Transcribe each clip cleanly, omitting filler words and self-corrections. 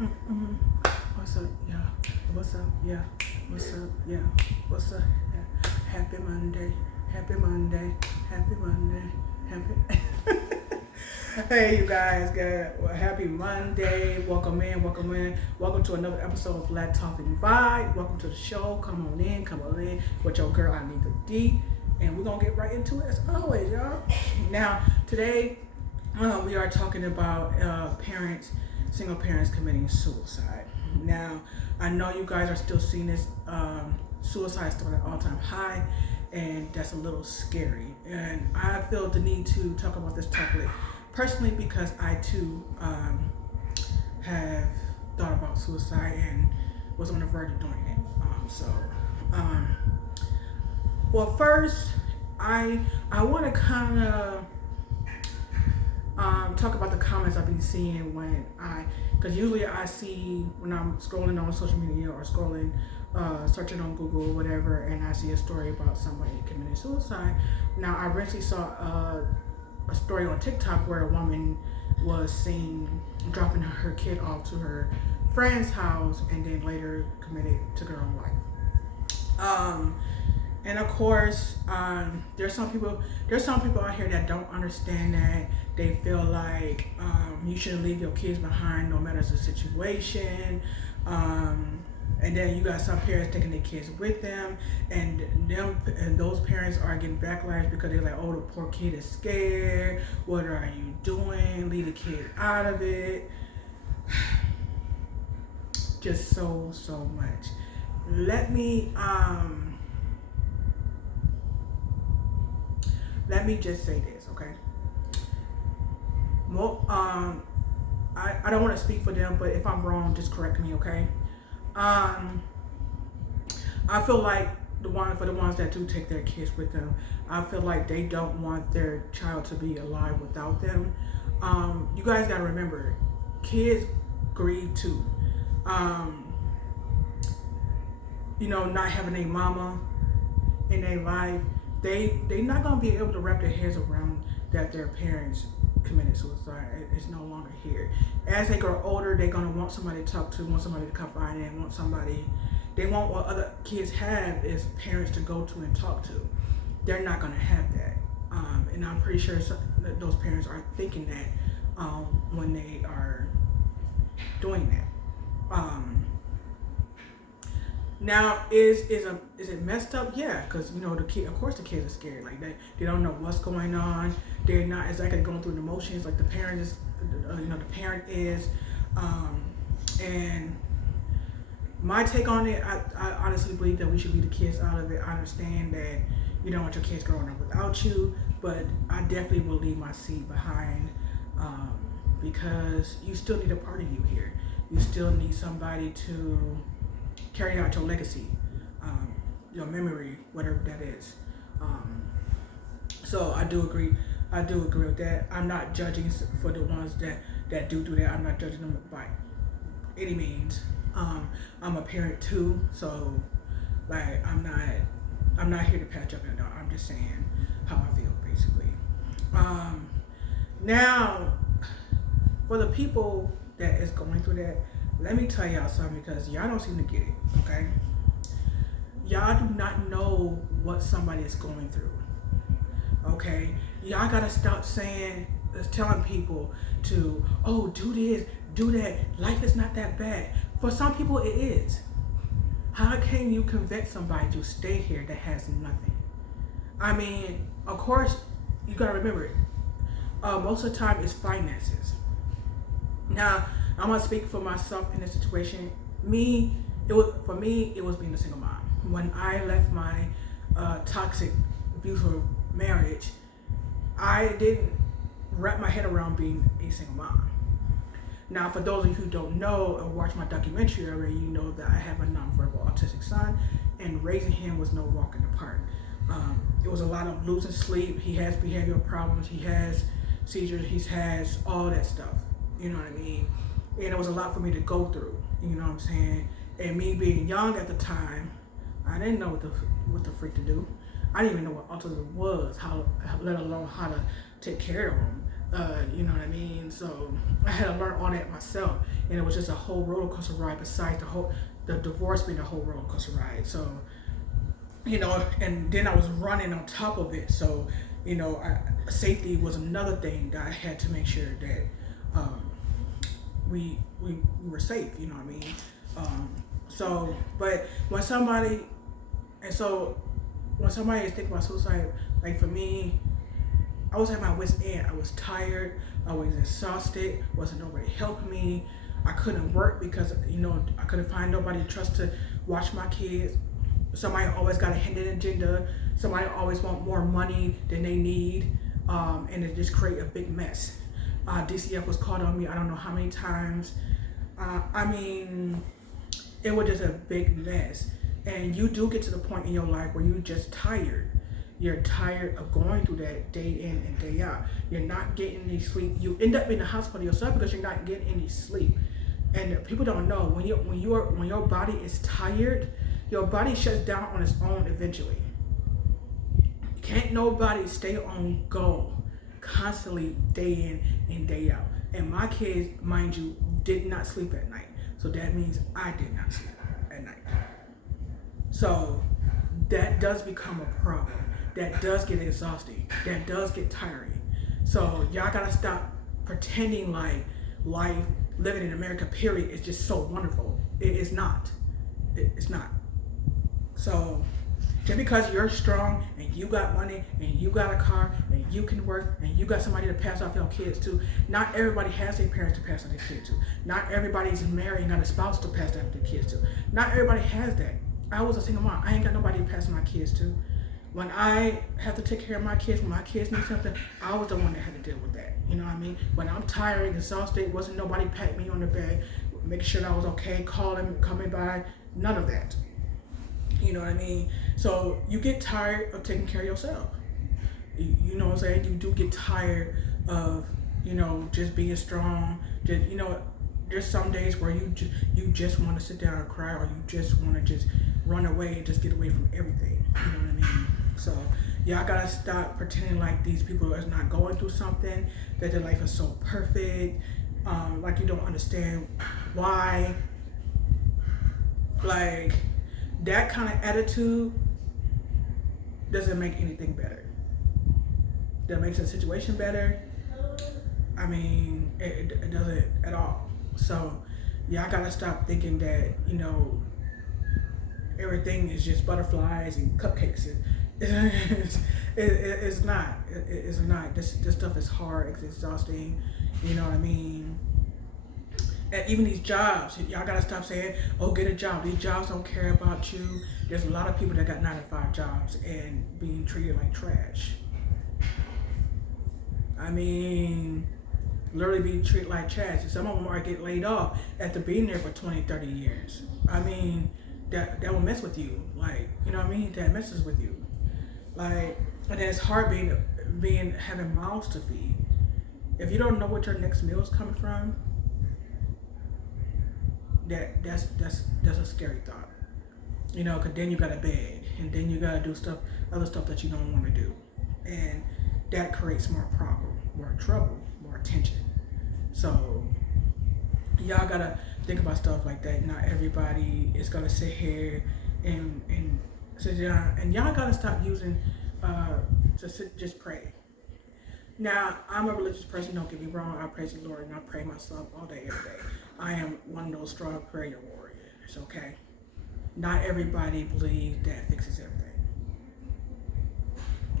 Mm-mm. What's up? Yeah. What's up? Yeah. What's up? Yeah. What's up? Yeah. Happy Monday. Happy Monday. Happy Monday. Happy. Hey, you guys. Well, happy Monday. Welcome in. Welcome in. Welcome to another episode of Black Talk and Vibe. Welcome to the show. Come on in. Come on in with your girl, Anita D. And we're going to get right into it as always, y'all. Now, today, we are talking about single parents committing suicide. Now, I know you guys are still seeing this suicide still at an all-time high, and that's a little scary. And I feel the need to talk about this topic personally because I too have thought about suicide and was on the verge of doing it. Well, first, I want to kind of talk about the comments I've been seeing because usually I see when I'm scrolling on social media or scrolling, searching on Google or whatever, and I see a story about somebody committing suicide. Now, I recently saw a story on TikTok where a woman was seen dropping her kid off to her friend's house and then later took her own life. And of course, there's some people out here that don't understand that. They feel like you shouldn't leave your kids behind no matter the situation. And then you got some parents taking their kids with them, and those parents are getting backlash because they're like, oh, the poor kid is scared. What are you doing? Leave the kid out of it. Just so much. Let me just say this, okay? I don't want to speak for them, but if I'm wrong, just correct me, okay? I feel like for the ones that do take their kids with them, I feel like they don't want their child to be alive without them. You guys gotta remember, kids grieve too. Not having a mama in their life, they not gonna be able to wrap their heads around that their parents committed suicide. It's no longer here. As they grow older, they're gonna want somebody to talk to, want somebody to confide in, they want what other kids have is parents to go to and talk to. They're not gonna have that. And I'm pretty sure that those parents are thinking that when they are doing that. Now, is it messed up? Yeah, because of course the kids are scared. Like they don't know what's going on. They're not exactly going through the emotions like the parent is. The parent is. And my take on it, I honestly believe that we should leave the kids out of it. I understand that you don't want your kids growing up without you, but I definitely will leave my seed behind because you still need a part of you here. You still need somebody to carry out your legacy, your memory, whatever that is. So I do agree with that. I'm not judging for the ones that do that. I'm not judging them by any means. I'm a parent too, so like I'm not here to patch up and down. I'm just saying how I feel basically. Now, for the people that is going through that, let me tell y'all something because y'all don't seem to get it, okay? Y'all do not know what somebody is going through, okay? Y'all gotta stop telling people to, oh, do this, do that. Life is not that bad. For some people, it is. How can you convince somebody to stay here that has nothing? I mean, of course, you gotta remember, most of the time it's finances. Now, I'm gonna speak for myself in this situation. It was being a single mom. When I left my toxic, abusive marriage, I didn't wrap my head around being a single mom. Now, for those of you who don't know or watch my documentary already, you know that I have a nonverbal autistic son, and raising him was no walk in the park. It was a lot of losing sleep. He has behavioral problems. He has seizures. He has all that stuff. You know what I mean? And it was a lot for me to go through. You know what I'm saying? And me being young at the time, I didn't know what the freak to do. I didn't even know what autism was, let alone how to take care of him. You know what I mean? So I had to learn all that myself, and it was just a whole roller coaster ride. Besides the divorce being a whole roller coaster ride. So and then I was running on top of it. So safety was another thing that I had to make sure that um, we were safe. You know what I mean? But when somebody and so when somebody is thinking about suicide, like for me, I was at my wit's end. I was tired. I was exhausted. Wasn't nobody helping me. I couldn't work because I couldn't find nobody to trust to watch my kids. Somebody always got a hidden agenda. Somebody always want more money than they need, and it just create a big mess. DCF was called on me. I don't know how many times. I mean, it was just a big mess. And you do get to the point in your life where you're just tired. You're tired of going through that day in and day out. You're not getting any sleep. You end up in the hospital yourself because you're not getting any sleep. And people don't know when your body is tired, your body shuts down on its own eventually. Can't nobody stay on go constantly day in and day out. And my kids, mind you, did not sleep at night. So that means I did not sleep at night. So that does become a problem. That does get exhausting. That does get tiring. So y'all gotta stop pretending like life, living in America, period, is just so wonderful. It is not. It's not. So just because you're strong and you got money and you got a car and you can work and you got somebody to pass off your kids to, not everybody has their parents to pass off their kids to. Not everybody's married and got a spouse to pass off their kids to. Not everybody has that. I was a single mom. I ain't got nobody to pass my kids to. When I have to take care of my kids, when my kids need something, I was the one that had to deal with that. You know what I mean? When I'm tired and exhausted, wasn't nobody pat me on the back, make sure that I was okay, calling, coming by, none of that. You know what I mean? So you get tired of taking care of yourself. You know what I'm saying? You do get tired of, just being strong. There's some days where you just want to sit down and cry, or you just want to just run away and just get away from everything. You know what I mean? So y'all gotta stop pretending like these people are not going through something, that their life is so perfect, like you don't understand why. Like that kind of attitude doesn't make anything better. That makes the situation better. I mean, it doesn't at all. So y'all gotta stop thinking that everything is just butterflies and cupcakes. It's not. It's not. This stuff is hard. It's exhausting. You know what I mean? And even these jobs, y'all gotta stop saying, "Oh, get a job." These jobs don't care about you. There's a lot of people that got 9-to-5 jobs and being treated like trash. I mean, literally being treated like trash. Some of them are getting laid off after being there for 20, 30 years. I mean, that will mess with you. Like, you know what I mean? That messes with you. Like, and then it's hard having mouths to feed. If you don't know what your next meal is coming from, that's a scary thought. Because then you gotta beg, and then you gotta do other stuff that you don't want to do, and that creates more problem, more trouble, more tension. So y'all gotta think about stuff like that. Not everybody is gonna sit here and sit down, and y'all gotta stop using just pray. Now, I'm a religious person, don't get me wrong. I praise the Lord and I pray myself all day, every day. I am one of those strong prayer warriors, okay? Not everybody believes that fixes everything.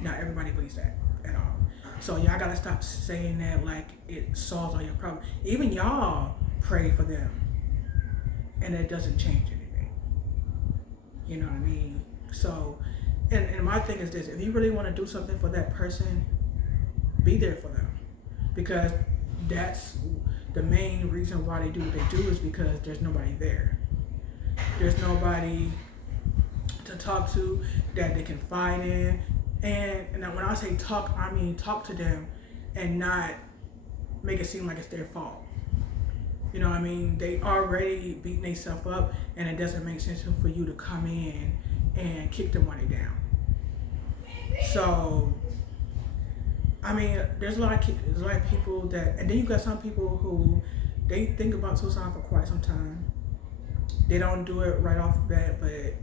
Not everybody believes that at all. So y'all gotta stop saying that like it solves all your problems. Even y'all pray for them and it doesn't change anything. You know what I mean? So, and my thing is this: if you really want to do something for that person, be there for them, because that's the main reason why they do what they do, is because there's nobody there. There's nobody to talk to that they can find in. And when I say talk, I mean talk to them and not make it seem like it's their fault. You know what I mean? They already beating themselves up, and it doesn't make sense for you to come in and kick them while they're down. So I mean, there's a lot of people that, and then you got some people who they think about suicide for quite some time. They don't do it right off the bat, but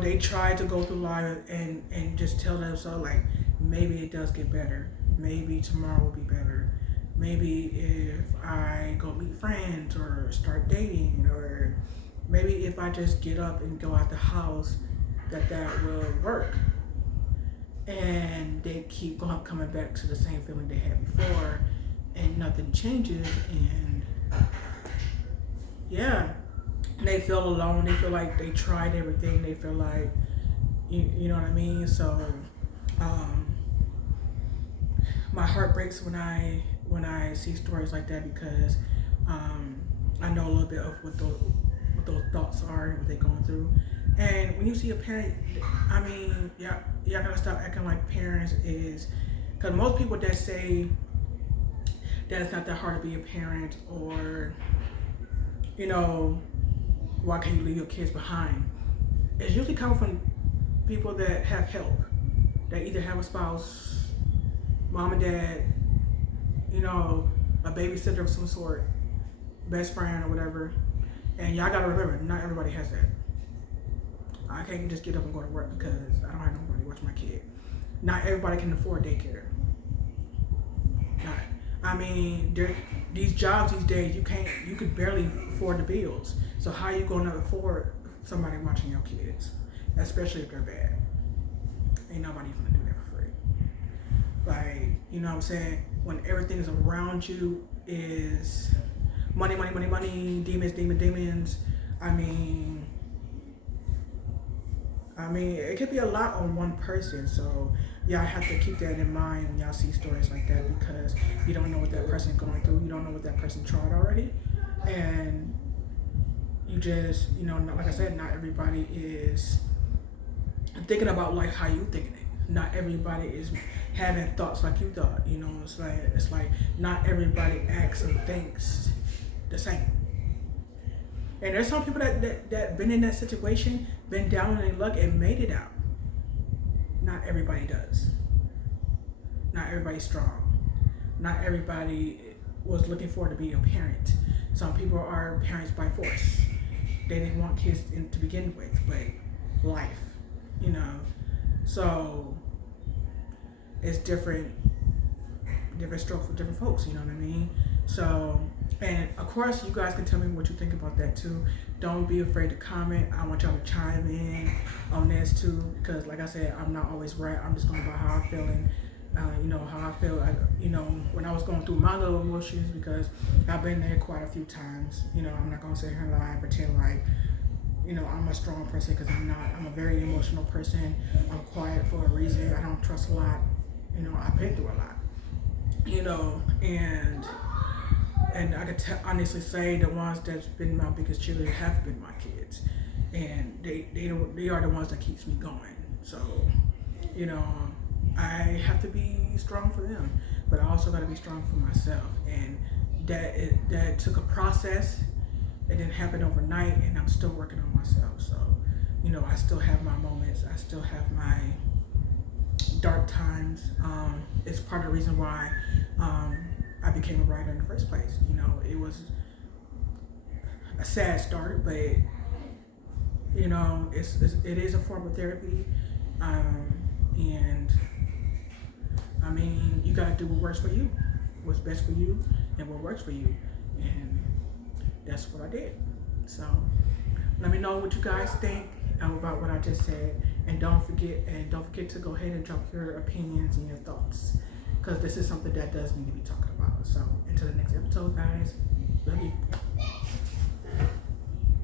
they try to go through life and just tell themselves like maybe it does get better. Maybe tomorrow will be better. Maybe if I go meet friends or start dating, or maybe if I just get up and go out the house, that will work. And they keep going coming back to the same feeling they had before, and nothing changes. And yeah, they feel alone. They feel like they tried everything. They feel like you know what I mean. So um, my heart breaks when I see stories like that, because I know a little bit of what those thoughts are and what they're going through. And when you see a parent, I mean, y'all gotta stop acting like parents is, because most people that say that it's not that hard to be a parent, or you know, why can't you leave your kids behind? It's usually coming from people that have help, that either have a spouse, mom and dad, a babysitter of some sort, best friend or whatever. And y'all gotta remember, not everybody has that. I can't just get up and go to work because I don't have nobody to watch my kid. Not everybody can afford daycare. Not. I mean, these jobs these days, you could barely afford the bills. So how are you gonna afford somebody watching your kids, especially if they're bad? Ain't nobody gonna do that for free. Like, you know what I'm saying? When everything is around you is money, money, money, money, demons, demons. I mean, it could be a lot on one person. So y'all have to keep that in mind when y'all see stories like that, because you don't know what that person's going through. You don't know what that person tried already, and you just, like I said, not everybody is thinking about life how you thinking it. Not everybody is having thoughts like you thought. It's like not everybody acts and thinks the same. And there's some people that been in that situation, been down on their luck and made it out. Not everybody does. Not everybody's strong. Not everybody was looking forward to being a parent. Some people are parents by force. They didn't want kids to begin with, but life, So it's different strokes for different folks, you know what I mean? So, and of course, you guys can tell me what you think about that too. Don't be afraid to comment. I want y'all to chime in on this too, because like I said, I'm not always right. I'm just going by how I'm feeling. How I feel. When I was going through my little emotions, because I've been there quite a few times. I'm not going to sit here and lie and pretend like, I'm a strong person, because I'm not. I'm a very emotional person. I'm quiet for a reason. I don't trust a lot. I've been through a lot. And I could honestly say the ones that's been my biggest cheerleader have been my kids, and they are the ones that keeps me going. So, I have to be strong for them, but I also got to be strong for myself. And that took a process. It didn't happen overnight, and I'm still working on myself. So, I still have my moments. I still have my dark times. It's part of the reason why I became a writer in the first place. It was a sad start, but it is a form of therapy, and I mean, you gotta do what works for you, what's best for you, and what works for you, and that's what I did. So let me know what you guys think about what I just said, and don't forget to go ahead and drop your opinions and your thoughts, because this is something that does need to be talked about. So until the next episode, guys, love you.